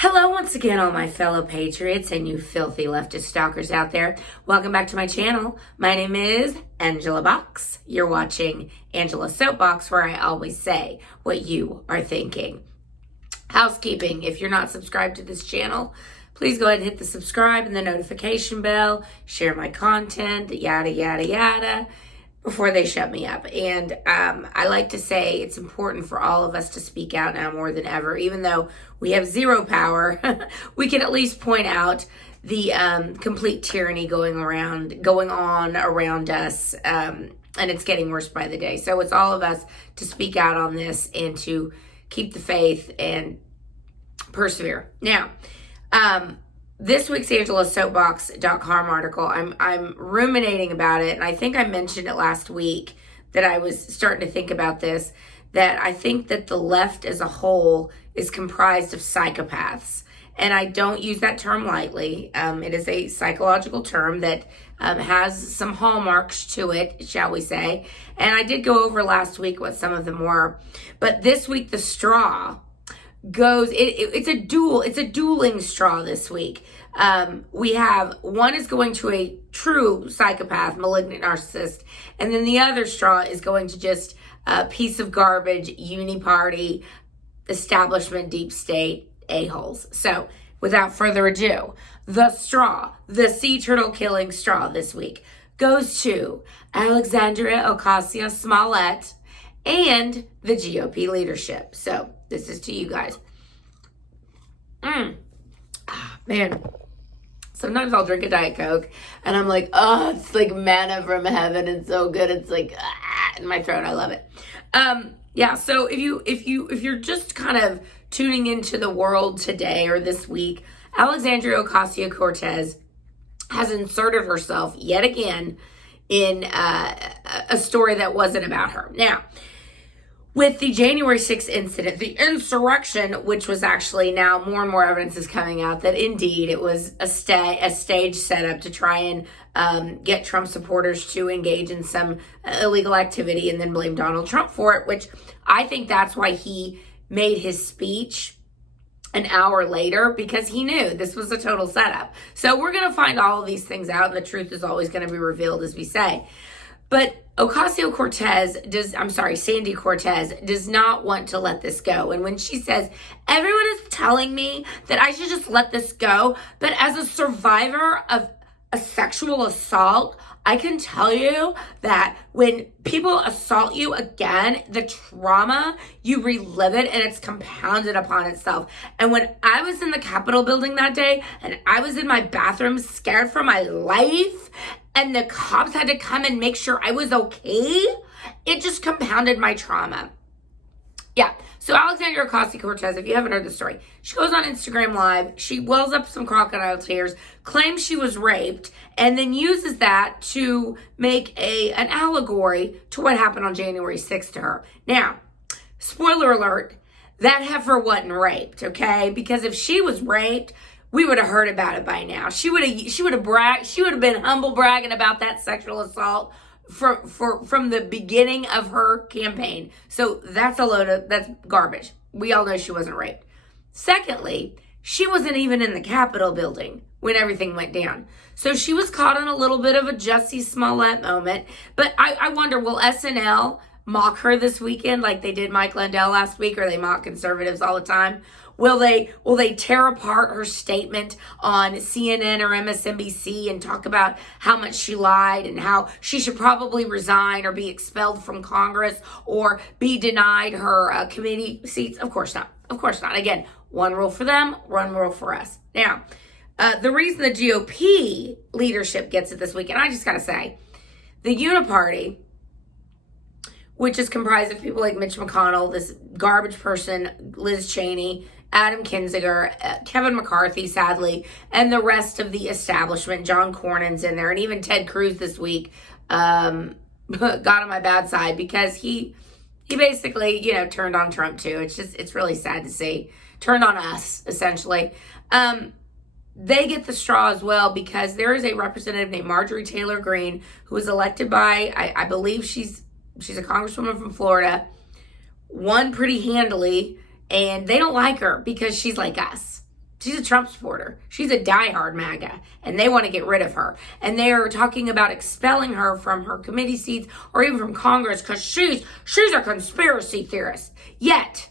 Hello once again, all my fellow patriots and you filthy leftist stalkers out there. Welcome back to my channel. My name is Angela Box. You're watching Angela Soapbox, where I always say what you are thinking. Housekeeping: if you're not subscribed to this channel, please go ahead and hit the subscribe and the notification bell. Share my content, yada, yada, yada, before they shut me up. And I like to say it's important for all of us to speak out now more than ever. Even though we have zero power, we can at least point out the complete tyranny going on around us, and it's getting worse by the day. So it's all of us to speak out on this and to keep the faith and persevere. Now, this week's AngelaSoapbox.com article, I'm ruminating about it, and I think I mentioned it last week that I was starting to think about this, that I think that the left as a whole is comprised of psychopaths. And I don't use that term lightly. It is a psychological term that has some hallmarks to it, shall we say. And I did go over last week what some of them were. But this week, the straw goes, it's a dueling straw this week. We have one is going to a true psychopath, malignant narcissist, and then the other straw is going to just a piece of garbage, Uniparty, establishment, deep state, a-holes. So without further ado, the straw, the sea turtle killing straw this week, goes to Alexandria Ocasio Smollett and the GOP leadership. So this is to you guys. Man, sometimes I'll drink a Diet Coke and I'm like, oh, it's like manna from heaven. It's so good. It's like in my throat. I love it. Yeah. So if you're just kind of tuning into the world today or this week, Alexandria Ocasio-Cortez has inserted herself yet again in a story that wasn't about her. Now, with the January 6th incident, the insurrection, which was actually now more and more evidence is coming out that indeed it was a stage setup to try and get Trump supporters to engage in some illegal activity and then blame Donald Trump for it, which I think that's why he made his speech an hour later, because he knew this was a total setup. So we're going to find all of these things out, and the truth is always going to be revealed, as we say. But Sandy Cortez does not want to let this go. And when she says, everyone is telling me that I should just let this go, but as a survivor of a sexual assault, I can tell you that when people assault you again, the trauma, you relive it and it's compounded upon itself. And when I was in the Capitol building that day and I was in my bathroom scared for my life and the cops had to come and make sure I was okay, it just compounded my trauma. Yeah, so Alexandria Ocasio-Cortez, if you haven't heard the story, she goes on Instagram Live, she wells up some crocodile tears, claims she was raped, and then uses that to make an allegory to what happened on January 6th to her. Now, spoiler alert, that heifer wasn't raped, okay? Because if she was raped, we would have heard about it by now. She would have been humble bragging about that sexual assault from the beginning of her campaign. So that's that's garbage. We all know she wasn't raped. Secondly, she wasn't even in the Capitol building when everything went down. So she was caught in a little bit of a Jussie Smollett moment. But I wonder, will SNL mock her this weekend like they did Mike Lindell last week, or they mock conservatives all the time? Will they tear apart her statement on CNN or MSNBC and talk about how much she lied and how she should probably resign or be expelled from Congress or be denied her committee seats? Of course not. Of course not. Again, one rule for them, one rule for us. Now, the reason the GOP leadership gets it this week, and I just got to say, the Uniparty, which is comprised of people like Mitch McConnell, this garbage person, Liz Cheney, Adam Kinzinger, Kevin McCarthy, sadly, and the rest of the establishment. John Cornyn's in there, and even Ted Cruz this week got on my bad side because he basically, turned on Trump too. It's really sad to see. Turned on us, essentially. They get the straw as well because there is a representative named Marjorie Taylor Greene who was elected by, I believe she's a congresswoman from Florida, won pretty handily, and they don't like her because she's like us. She's a Trump supporter. She's a diehard MAGA, and they want to get rid of her. And they are talking about expelling her from her committee seats or even from Congress because she's a conspiracy theorist. Yet,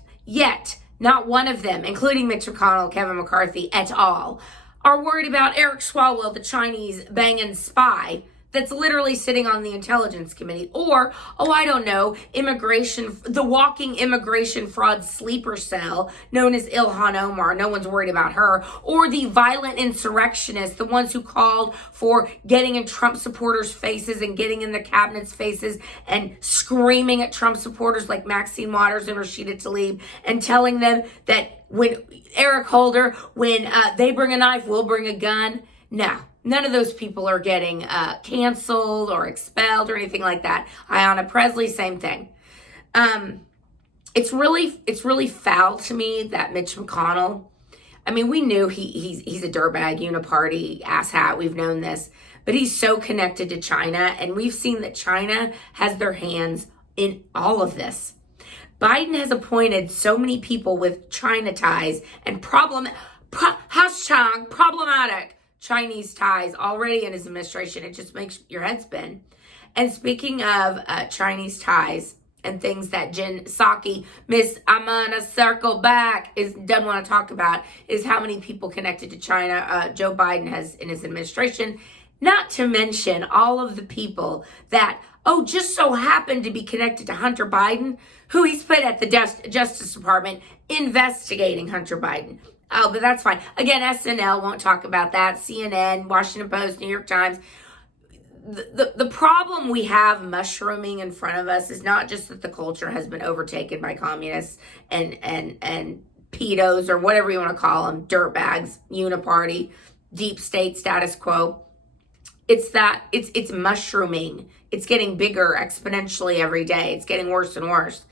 not one of them, including Mitch McConnell, Kevin McCarthy, et al., are worried about Eric Swalwell, the Chinese banging spy that's literally sitting on the Intelligence Committee. Or, I don't know, the walking immigration fraud sleeper cell known as Ilhan Omar. No one's worried about her. Or the violent insurrectionists, the ones who called for getting in Trump supporters' faces and getting in the cabinet's faces and screaming at Trump supporters like Maxine Waters and Rashida Tlaib and telling them that when Eric Holder, when they bring a knife, we'll bring a gun. No. None of those people are getting canceled or expelled or anything like that. Ayanna Pressley, same thing. It's really foul to me that Mitch McConnell, I mean, we knew he's a dirtbag, Uniparty, asshat. We've known this. But he's so connected to China, and we've seen that China has their hands in all of this. Biden has appointed so many people with China ties and problematic Chinese ties already in his administration. It just makes your head spin. And speaking of Chinese ties and things that Jen Psaki, Miss I'm gonna circle back, doesn't want to talk about, is how many people connected to China Joe Biden has in his administration. Not to mention all of the people that, just so happened to be connected to Hunter Biden, who he's put at the Justice Department investigating Hunter Biden. Oh, but that's fine. Again, SNL won't talk about that. CNN, Washington Post, New York Times. The problem we have mushrooming in front of us is not just that the culture has been overtaken by communists and pedos or whatever you want to call them, dirtbags, uniparty, deep state status quo. It's that it's mushrooming. It's getting bigger exponentially every day. It's getting worse and worse.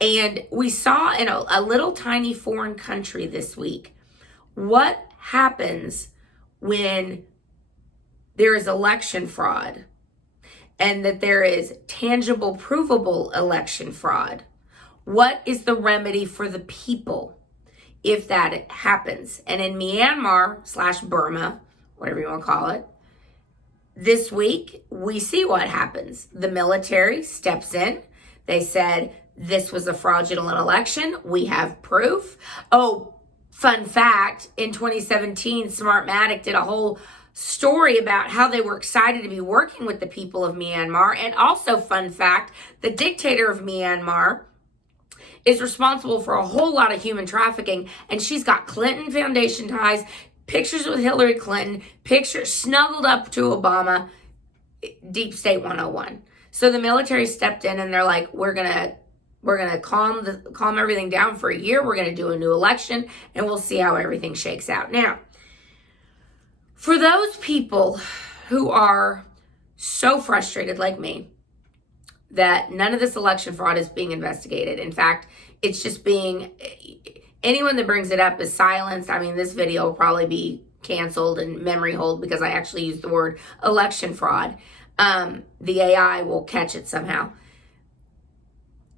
And we saw in a little tiny foreign country this week what happens when there is election fraud and that there is tangible, provable election fraud. What is the remedy for the people if that happens? And in Myanmar / Burma, whatever you want to call it, this week we see what happens. The military steps in. They said, this was a fraudulent election. We have proof. Oh, fun fact, in 2017, Smartmatic did a whole story about how they were excited to be working with the people of Myanmar. And also, fun fact, the dictator of Myanmar is responsible for a whole lot of human trafficking. And she's got Clinton Foundation ties, pictures with Hillary Clinton, pictures snuggled up to Obama, Deep State 101. So the military stepped in and they're like, we're going to calm everything down for a year. We're going to do a new election and we'll see how everything shakes out. Now, for those people who are so frustrated like me that none of this election fraud is being investigated. In fact, it's just anyone that brings it up is silenced. I mean, this video will probably be canceled and memory hold because I actually used the word election fraud. The AI will catch it somehow.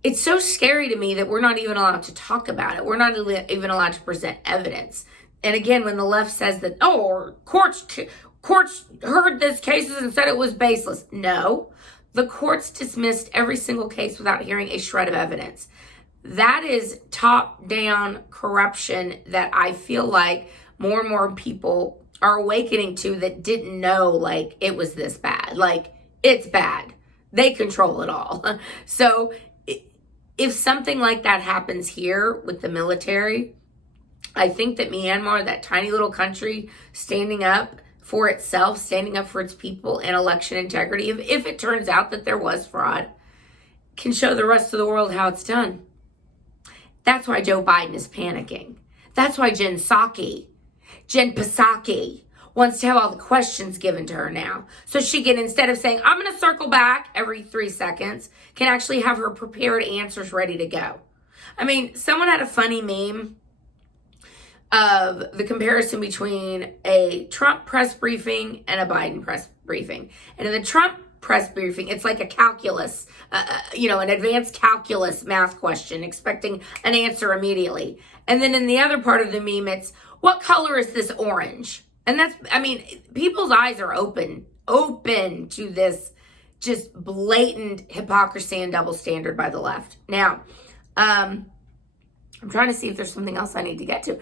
It's so scary to me that we're not even allowed to talk about it. We're not even allowed to present evidence. And again, when the left says that, courts heard this cases and said it was baseless. No, the courts dismissed every single case without hearing a shred of evidence. That is top-down corruption that I feel like more and more people are awakening to that didn't know, like, it was this bad. Like, it's bad. They control it all. So if something like that happens here with the military, I think that Myanmar, that tiny little country, standing up for itself, standing up for its people and election integrity, if it turns out that there was fraud, can show the rest of the world how it's done. That's why Joe Biden is panicking. That's why Jen Psaki wants to have all the questions given to her now. So she can, instead of saying, I'm going to circle back every 3 seconds, can actually have her prepared answers ready to go. I mean, someone had a funny meme of the comparison between a Trump press briefing and a Biden press briefing. And in the Trump press briefing, it's like a calculus, an advanced calculus math question, expecting an answer immediately. And then in the other part of the meme, it's, what color is this orange? And that's, I mean, people's eyes are open to this just blatant hypocrisy and double standard by the left. Now, I'm trying to see if there's something else I need to get to.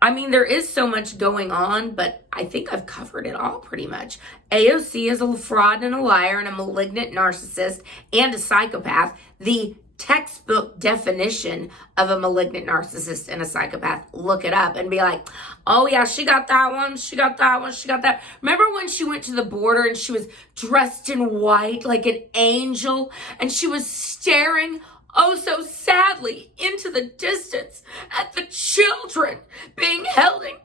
I mean, there is so much going on, but I think I've covered it all pretty much. AOC is a fraud and a liar and a malignant narcissist and a psychopath. The textbook definition of a malignant narcissist and a psychopath. Look it up and be like, oh yeah, she got that one, she got that one, she got that. Remember when she went to the border and she was dressed in white like an angel and she was staring oh so sadly into the distance at the children being held in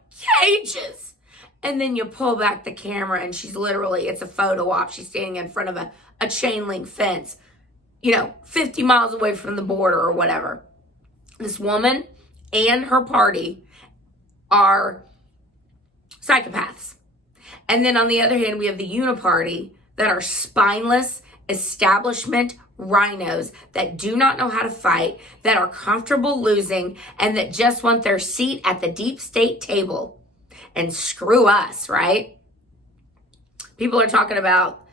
cages? And then you pull back the camera and she's literally, it's a photo op. She's standing in front of a chain link fence, 50 miles away from the border or whatever. This woman and her party are psychopaths. And then on the other hand, we have the Uniparty that are spineless establishment rhinos that do not know how to fight, that are comfortable losing, and that just want their seat at the deep state table. And screw us, right? People are talking about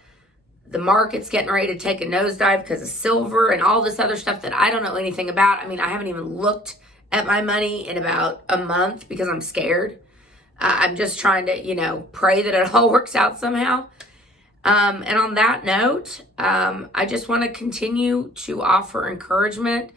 the market's getting ready to take a nosedive because of silver and all this other stuff that I don't know anything about. I mean, I haven't even looked at my money in about a month because I'm scared. I'm just trying to, pray that it all works out somehow. And on that note, I just want to continue to offer encouragement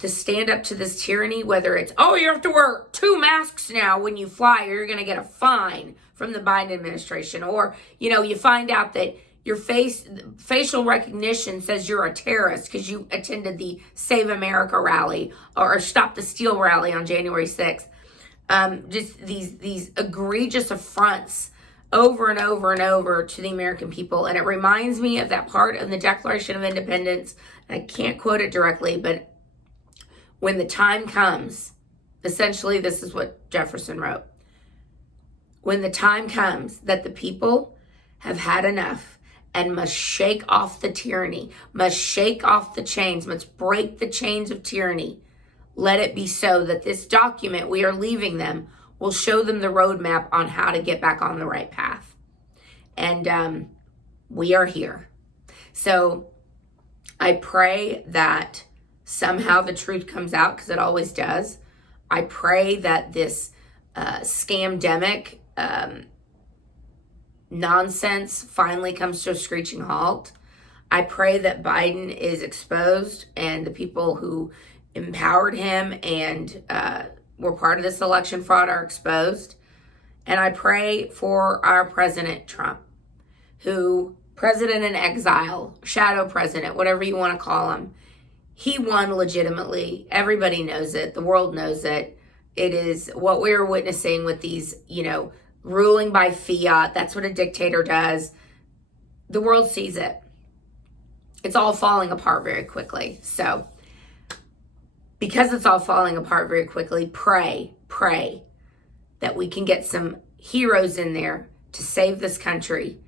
to stand up to this tyranny, whether it's, oh, you have to wear 2 masks now when you fly or you're going to get a fine from the Biden administration. Or, you find out that your facial recognition says you're a terrorist because you attended the Save America rally or Stop the Steal rally on January 6th. Just these egregious affronts over and over and over to the American people. And it reminds me of that part of the Declaration of Independence. I can't quote it directly, but when the time comes, essentially this is what Jefferson wrote. When the time comes that the people have had enough and must shake off the tyranny, must shake off the chains, must break the chains of tyranny, let it be so that this document we are leaving them will show them the roadmap on how to get back on the right path. And we are here. So I pray that somehow the truth comes out, because it always does. I pray that this scamdemic nonsense finally comes to a screeching halt. I pray that Biden is exposed and the people who empowered him and were part of this election fraud are exposed. And I pray for our President Trump, who, president in exile, shadow president, whatever you want to call him, he won legitimately. Everybody knows it. The world knows it. It is what we're witnessing with these, ruling by fiat. That's what a dictator does. The world sees it. It's all falling apart very quickly. So, because it's all falling apart very quickly, pray that we can get some heroes in there to save this country.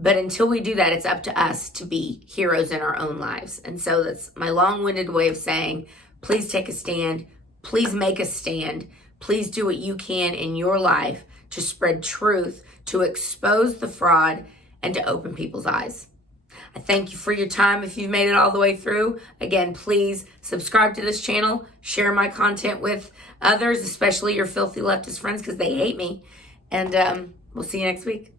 But until we do that, it's up to us to be heroes in our own lives. And so that's my long-winded way of saying, please take a stand. Please make a stand. Please do what you can in your life to spread truth, to expose the fraud, and to open people's eyes. I thank you for your time if you've made it all the way through. Again, please subscribe to this channel, share my content with others, especially your filthy leftist friends, because they hate me. And we'll see you next week.